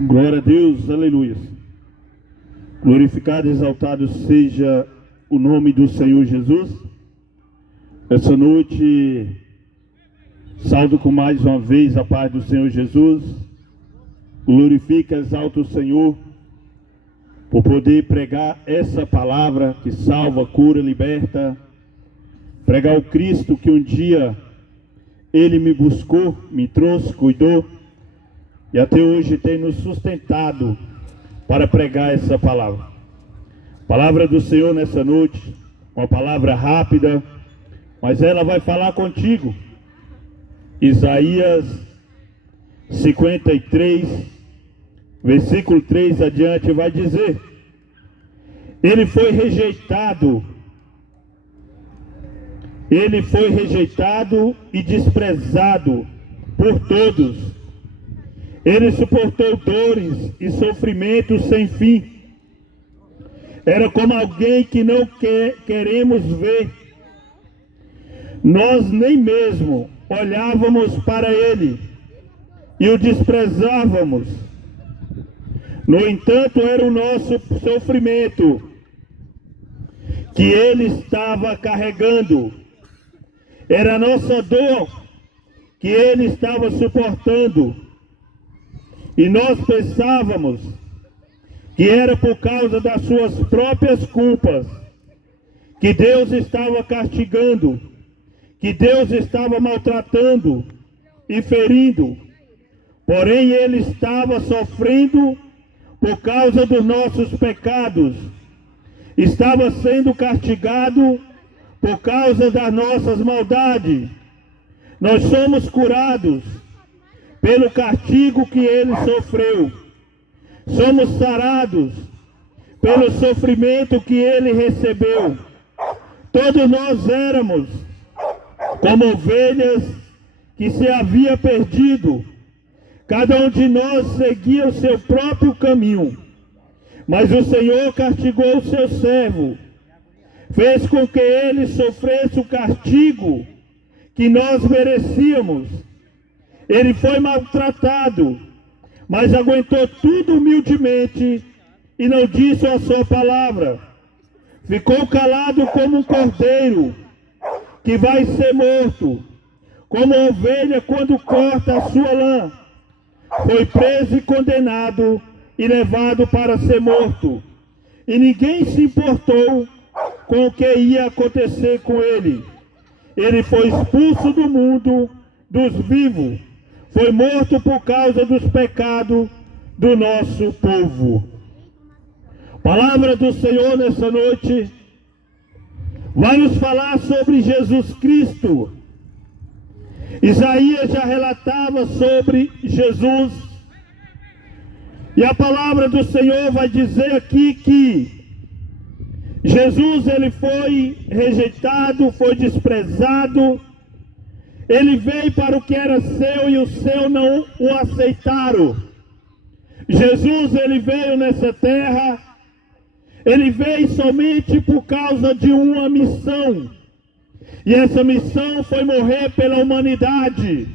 Glória a Deus, aleluia. Glorificado e exaltado seja o nome do Senhor Jesus. Essa noite, saúdo com mais uma vez a paz do Senhor Jesus. Glorifica, exalta o Senhor por poder pregar essa palavra que salva, cura, liberta. Pregar o Cristo que um dia Ele me buscou, me trouxe, cuidou e até hoje tem nos sustentado para pregar essa palavra. Palavra do Senhor nessa noite, uma palavra rápida, mas ela vai falar contigo. Isaías 53, versículo 3 adiante vai dizer: Ele foi rejeitado e desprezado por todos. Ele suportou dores e sofrimentos sem fim. Era como alguém que não queremos ver. Nós nem mesmo olhávamos para ele e o desprezávamos. No entanto, era o nosso sofrimento que ele estava carregando. Era a nossa dor que ele estava suportando. E nós pensávamos que era por causa das suas próprias culpas que Deus estava castigando, que Deus estava maltratando e ferindo. Porém, ele estava sofrendo por causa dos nossos pecados. Estava sendo castigado por causa das nossas maldades. Nós somos curados pelo castigo que ele sofreu. Somos sarados pelo sofrimento que ele recebeu. Todos nós éramos como ovelhas que se havia perdido. Cada um de nós seguia o seu próprio caminho. Mas o Senhor castigou o seu servo. Fez com que ele sofresse o castigo que nós merecíamos. Ele foi maltratado, mas aguentou tudo humildemente e não disse a sua palavra. Ficou calado como um cordeiro que vai ser morto, como a ovelha quando corta a sua lã. Foi preso e condenado e levado para ser morto. E ninguém se importou com o que ia acontecer com ele. Ele foi expulso do mundo dos vivos. Foi morto por causa dos pecados do nosso povo. Palavra do Senhor nessa noite vai nos falar sobre Jesus Cristo. Isaías já relatava sobre Jesus. E a palavra do Senhor vai dizer aqui que Jesus ele foi rejeitado, foi desprezado. Ele veio para o que era seu e o seu não o aceitaram. Jesus ele veio nessa terra. Ele veio somente por causa de uma missão. E essa missão foi morrer pela humanidade.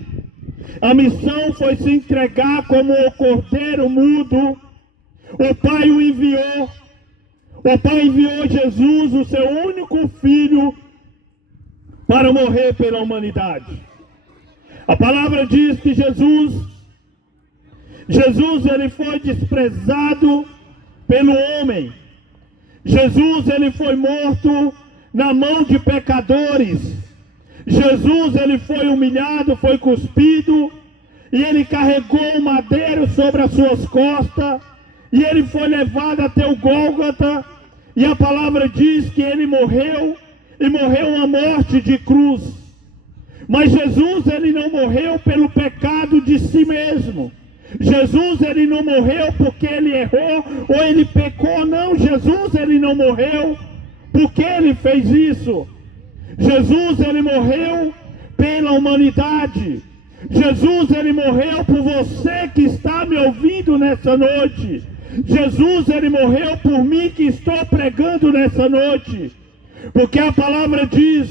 A missão foi se entregar como o cordeiro mudo. O Pai o enviou. O Pai enviou Jesus, o seu único filho, para morrer pela humanidade. A palavra diz que Jesus ele foi desprezado pelo homem. Jesus ele foi morto na mão de pecadores. Jesus ele foi humilhado, foi cuspido, e ele carregou um madeiro sobre as suas costas, e ele foi levado até o Gólgota, e a palavra diz que ele morreu, e morreu uma morte de cruz. Mas Jesus ele não morreu pelo pecado de si mesmo. Jesus ele não morreu porque ele errou ou ele pecou, não. Jesus ele não morreu porque ele fez isso. Jesus ele morreu pela humanidade. Jesus ele morreu por você que está me ouvindo nessa noite. Jesus ele morreu por mim que estou pregando nessa noite. Porque a palavra diz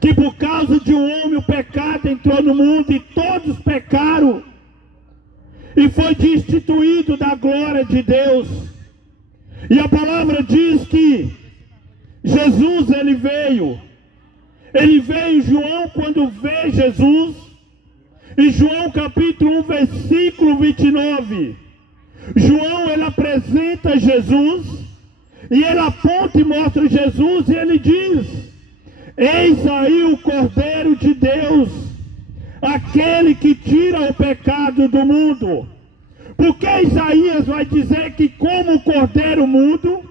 que por causa de um homem o pecado entrou no mundo e todos pecaram. e foi destituído da glória de Deus. E a palavra diz que Jesus, ele veio, João, quando vê Jesus, em João capítulo 1, versículo 29, João, ele apresenta Jesus, e ele aponta e mostra Jesus, e ele diz: eis aí o Cordeiro de Deus, aquele que tira o pecado do mundo. Porque Isaías vai dizer que como o cordeiro mudo,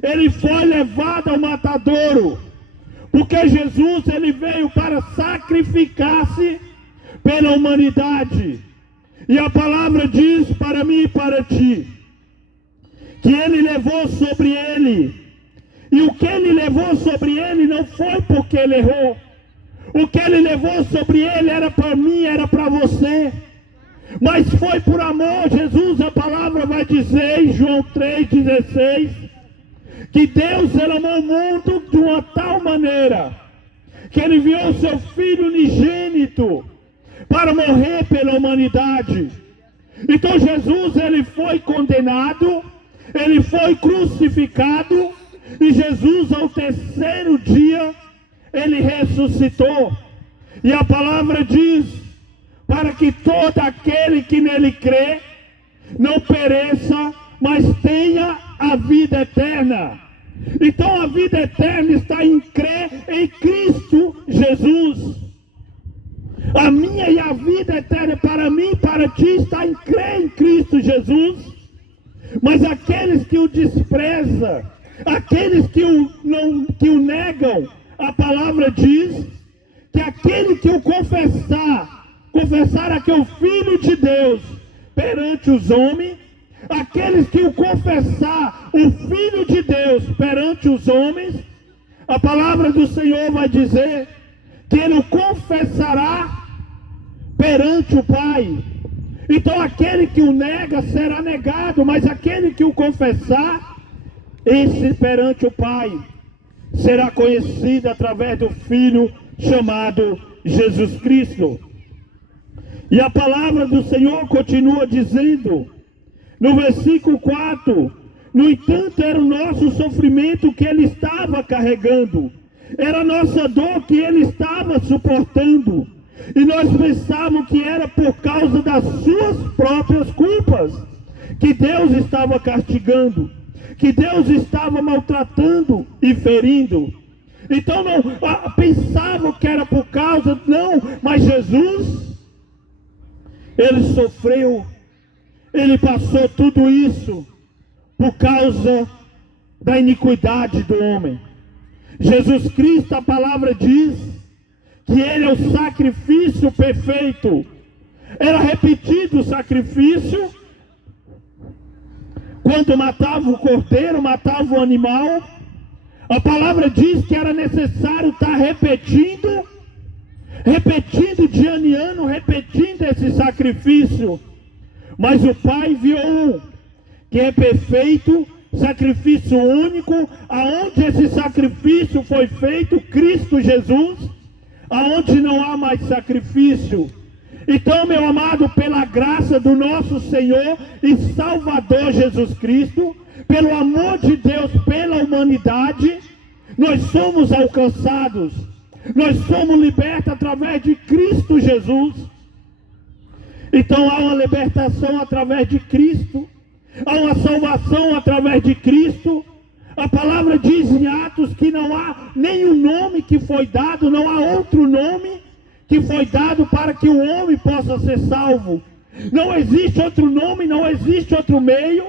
ele foi levado ao matadouro. Porque Jesus, ele veio para sacrificar-se pela humanidade. E a palavra diz para mim e para ti, que ele levou sobre ele. E o que ele levou sobre ele não foi porque ele errou. O que ele levou sobre ele era para mim, era para você. Mas foi por amor. Jesus, a palavra vai dizer em João 3,16, que Deus, ele amou o mundo de uma tal maneira, que ele enviou o seu Filho unigênito para morrer pela humanidade. Então Jesus, ele foi condenado, ele foi crucificado, e Jesus, ao terceiro dia, ele ressuscitou. E a palavra diz, para que todo aquele que nele crê não pereça, mas tenha a vida eterna. Então a vida eterna está em crer em Cristo Jesus. A minha e a vida eterna para mim e para ti está em crer em Cristo Jesus. Mas aqueles que o desprezam, aqueles que o negam, a palavra diz que aquele que o confessar a que é o Filho de Deus perante os homens, aqueles que o confessar o Filho de Deus perante os homens, a palavra do Senhor vai dizer que ele o confessará perante o Pai. Então aquele que o nega será negado, mas aquele que o confessar, esse perante o Pai será conhecido através do Filho chamado Jesus Cristo. E a palavra do Senhor continua dizendo, no versículo 4, no entanto era o nosso sofrimento que ele estava carregando, era a nossa dor que ele estava suportando, e nós pensávamos que era por causa das suas próprias culpas, que Deus estava castigando, que Deus estava maltratando e ferindo. Então não pensavam que era por causa, não, mas Jesus, ele sofreu, ele passou tudo isso por causa da iniquidade do homem. Jesus Cristo, a palavra diz que ele é o sacrifício perfeito. Era repetido o sacrifício. Quando matava o cordeiro, matava o animal, a palavra diz que era necessário estar repetindo de ano em ano, repetindo esse sacrifício. Mas o Pai enviou um que é perfeito, sacrifício único, aonde esse sacrifício foi feito, Cristo Jesus, aonde não há mais sacrifício. Então, meu amado, pela graça do nosso Senhor e Salvador Jesus Cristo, pelo amor de Deus pela humanidade, nós somos alcançados, nós somos libertos através de Cristo Jesus. Então há uma libertação através de Cristo, há uma salvação através de Cristo. A palavra diz em Atos que não há nenhum nome que foi dado, não há outro nome que foi dado para que o homem possa ser salvo. Não existe outro nome, não existe outro meio,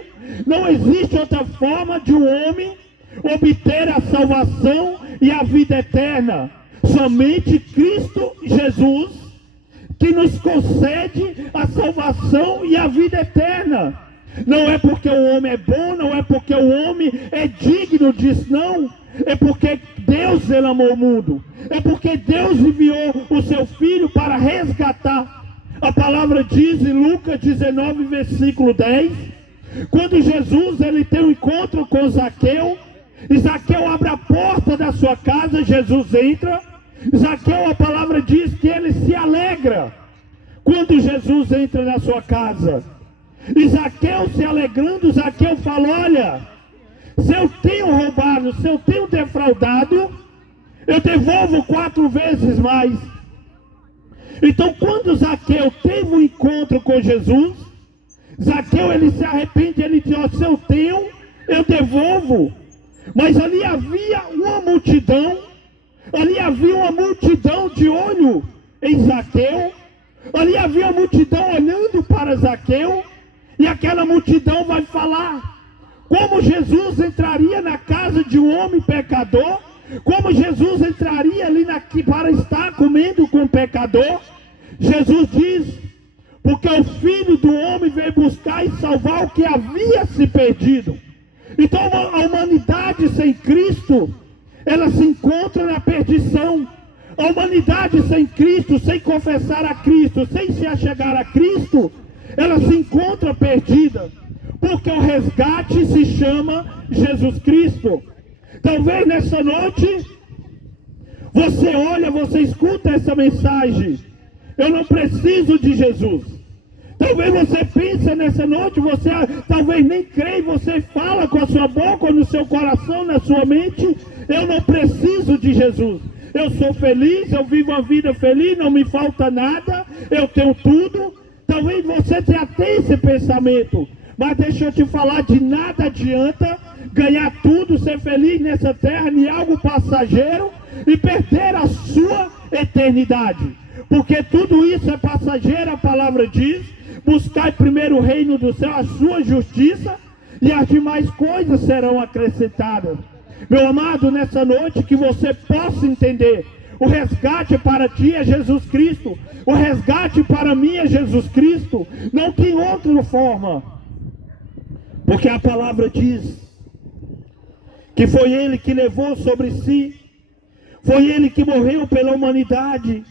não existe outra forma de um homem obter a salvação e a vida eterna. Somente Cristo Jesus, que nos concede a salvação e a vida eterna. Não é porque o homem é bom, não é porque o homem é digno disso, não. É porque Deus, ele amou o mundo. É porque Deus enviou o seu Filho para resgatar. A palavra diz em Lucas 19, versículo 10, quando Jesus, ele tem um encontro com Zaqueu, e Zaqueu abre a porta da sua casa, Jesus entra. Zaqueu, a palavra diz que ele se alegra quando Jesus entra na sua casa. E Zaqueu se alegrando, Zaqueu falou: olha, se eu tenho roubado, se eu tenho defraudado, eu devolvo 4 vezes mais. Então, quando Zaqueu teve um encontro com Jesus, Zaqueu, ele se arrepende, ele diz: ó, se eu tenho, eu devolvo. Mas ali havia uma multidão, de olho em Zaqueu, ali havia uma multidão olhando para Zaqueu, e aquela multidão vai falar como Jesus entraria na casa de um homem pecador, como Jesus entraria ali para estar comendo com o pecador. Jesus diz: porque o Filho do Homem veio buscar e salvar o que havia se perdido. Então a humanidade sem Cristo, ela se encontra na perdição. A humanidade sem Cristo, sem confessar a Cristo, sem se achegar a Cristo, ela se encontra perdida. Porque o resgate se chama Jesus Cristo. Talvez nessa noite, você olha, você escuta essa mensagem: eu não preciso de Jesus. Talvez você pense nessa noite, você talvez nem crê, você fala com a sua boca, no seu coração, na sua mente: eu não preciso de Jesus. Eu sou feliz, eu vivo a vida feliz, não me falta nada, eu tenho tudo. Talvez você tenha até esse pensamento, mas deixa eu te falar, de nada adianta ganhar tudo, ser feliz nessa terra, em algo passageiro, e perder a sua eternidade. Porque tudo isso é passageiro. A palavra diz: buscai primeiro o reino do céu, a sua justiça, e as demais coisas serão acrescentadas. Meu amado, nessa noite, que você possa entender: o resgate para ti é Jesus Cristo, o resgate para mim é Jesus Cristo, não tem outra forma. Porque a palavra diz que foi Ele que levou sobre si, foi Ele que morreu pela humanidade.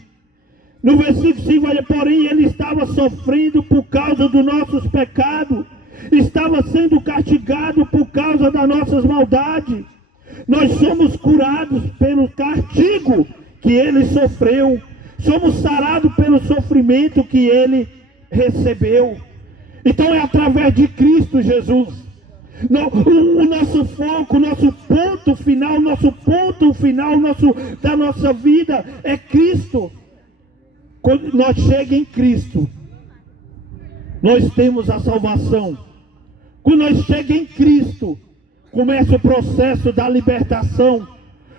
No versículo 5, olha: porém Ele estava sofrendo por causa dos nossos pecados, estava sendo castigado por causa das nossas maldades. Nós somos curados pelo castigo que Ele sofreu, somos sarados pelo sofrimento que Ele recebeu. Então é através de Cristo Jesus. O nosso foco, o nosso ponto final, da nossa vida é Cristo. Quando nós chegamos em Cristo, nós temos a salvação. Quando nós chegamos em Cristo, começa o processo da libertação.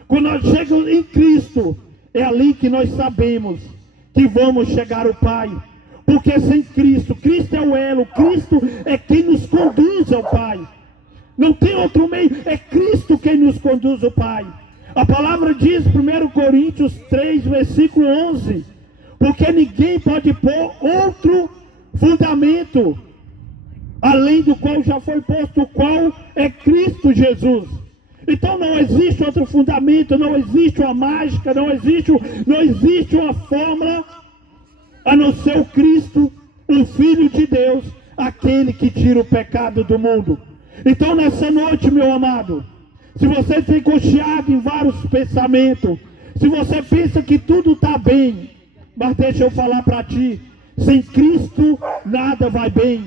Quando nós chegamos em Cristo, é ali que nós sabemos que vamos chegar ao Pai. Porque sem Cristo, Cristo é o elo, Cristo é quem nos conduz ao Pai. Não tem outro meio, é Cristo quem nos conduz ao Pai. A palavra diz, 1 Coríntios 3, versículo 11: porque ninguém pode pôr outro fundamento além do qual já foi posto, o qual é Cristo Jesus. Então não existe outro fundamento, não existe uma mágica, não existe uma fórmula, a não ser o Cristo, o Filho de Deus, aquele que tira o pecado do mundo. Então nessa noite, meu amado, se você tem cocheado em vários pensamentos, se você pensa que tudo está bem, mas deixa eu falar para ti: sem Cristo nada vai bem.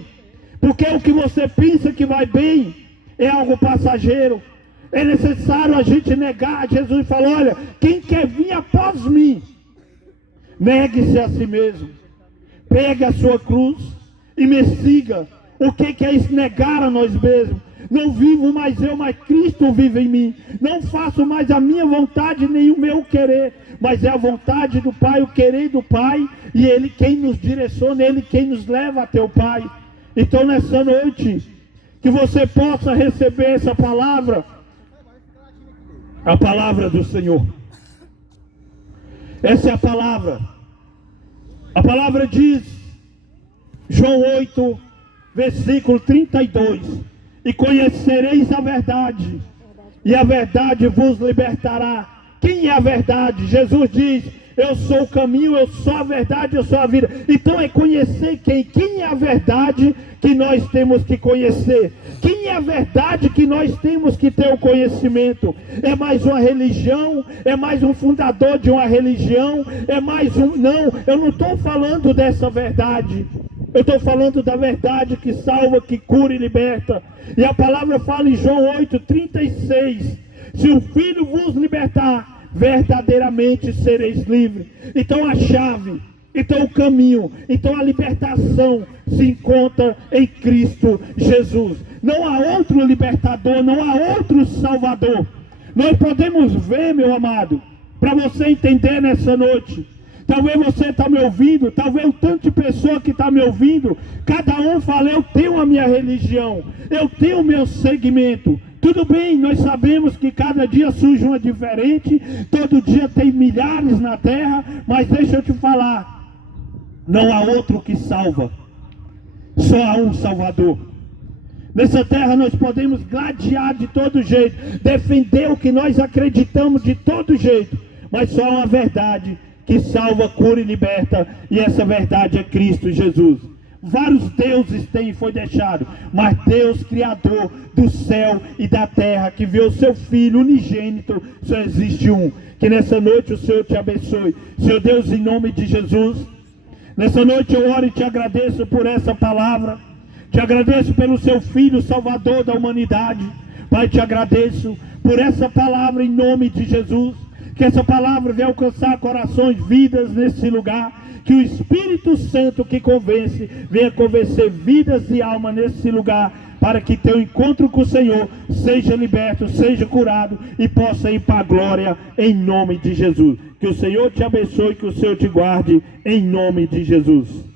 Porque o que você pensa que vai bem é algo passageiro. É necessário a gente negar. Jesus falou: olha, quem quer vir após mim, negue-se a si mesmo, pegue a sua cruz e me siga. O que é isso? Negar a nós mesmos. Não vivo mais eu, mas Cristo vive em mim. Não faço mais a minha vontade nem o meu querer, mas é a vontade do Pai, o querer do Pai, e Ele quem nos direciona, Ele quem nos leva até o Pai. Então nessa noite, que você possa receber essa palavra, a palavra do Senhor. Essa é a palavra. A palavra diz, João 8, versículo 32: e conhecereis a verdade, e a verdade vos libertará. Quem é a verdade? Jesus diz: eu sou o caminho, eu sou a verdade, eu sou a vida. Então é conhecer quem? Quem é a verdade que nós temos que conhecer? Quem é a verdade que nós temos que ter o conhecimento? É mais uma religião? É mais um fundador de uma religião? É mais um... Não, eu não estou falando dessa verdade. Eu estou falando da verdade que salva, que cura e liberta. E a palavra fala em João 8:36: se o Filho vos libertar, verdadeiramente sereis livres. Então a chave, então o caminho, então a libertação se encontra em Cristo Jesus. Não há outro libertador, não há outro salvador. Nós podemos ver, meu amado, para você entender nessa noite. Talvez você está me ouvindo, talvez o tanto de pessoa que está me ouvindo, cada um fala: eu tenho a minha religião, eu tenho o meu segmento. Tudo bem, nós sabemos que cada dia surge uma diferente, todo dia tem milhares na terra, mas deixa eu te falar, não há outro que salva, só há um Salvador. Nessa terra nós podemos gladiar de todo jeito, defender o que nós acreditamos de todo jeito, mas só há uma verdade que salva, cura e liberta, e essa verdade é Cristo Jesus. Vários deuses foi deixado, mas Deus, Criador do céu e da terra, que viu o seu Filho unigênito, só existe um. Que nessa noite o Senhor te abençoe. Senhor Deus, em nome de Jesus, nessa noite eu oro e te agradeço por essa palavra. Te agradeço pelo seu Filho, Salvador da humanidade. Pai, te agradeço por essa palavra em nome de Jesus. Que essa palavra venha alcançar corações, vidas nesse lugar. Que o Espírito Santo que convence, venha convencer vidas e almas nesse lugar. Para que teu encontro com o Senhor seja liberto, seja curado e possa ir para a glória em nome de Jesus. Que o Senhor te abençoe, que o Senhor te guarde em nome de Jesus.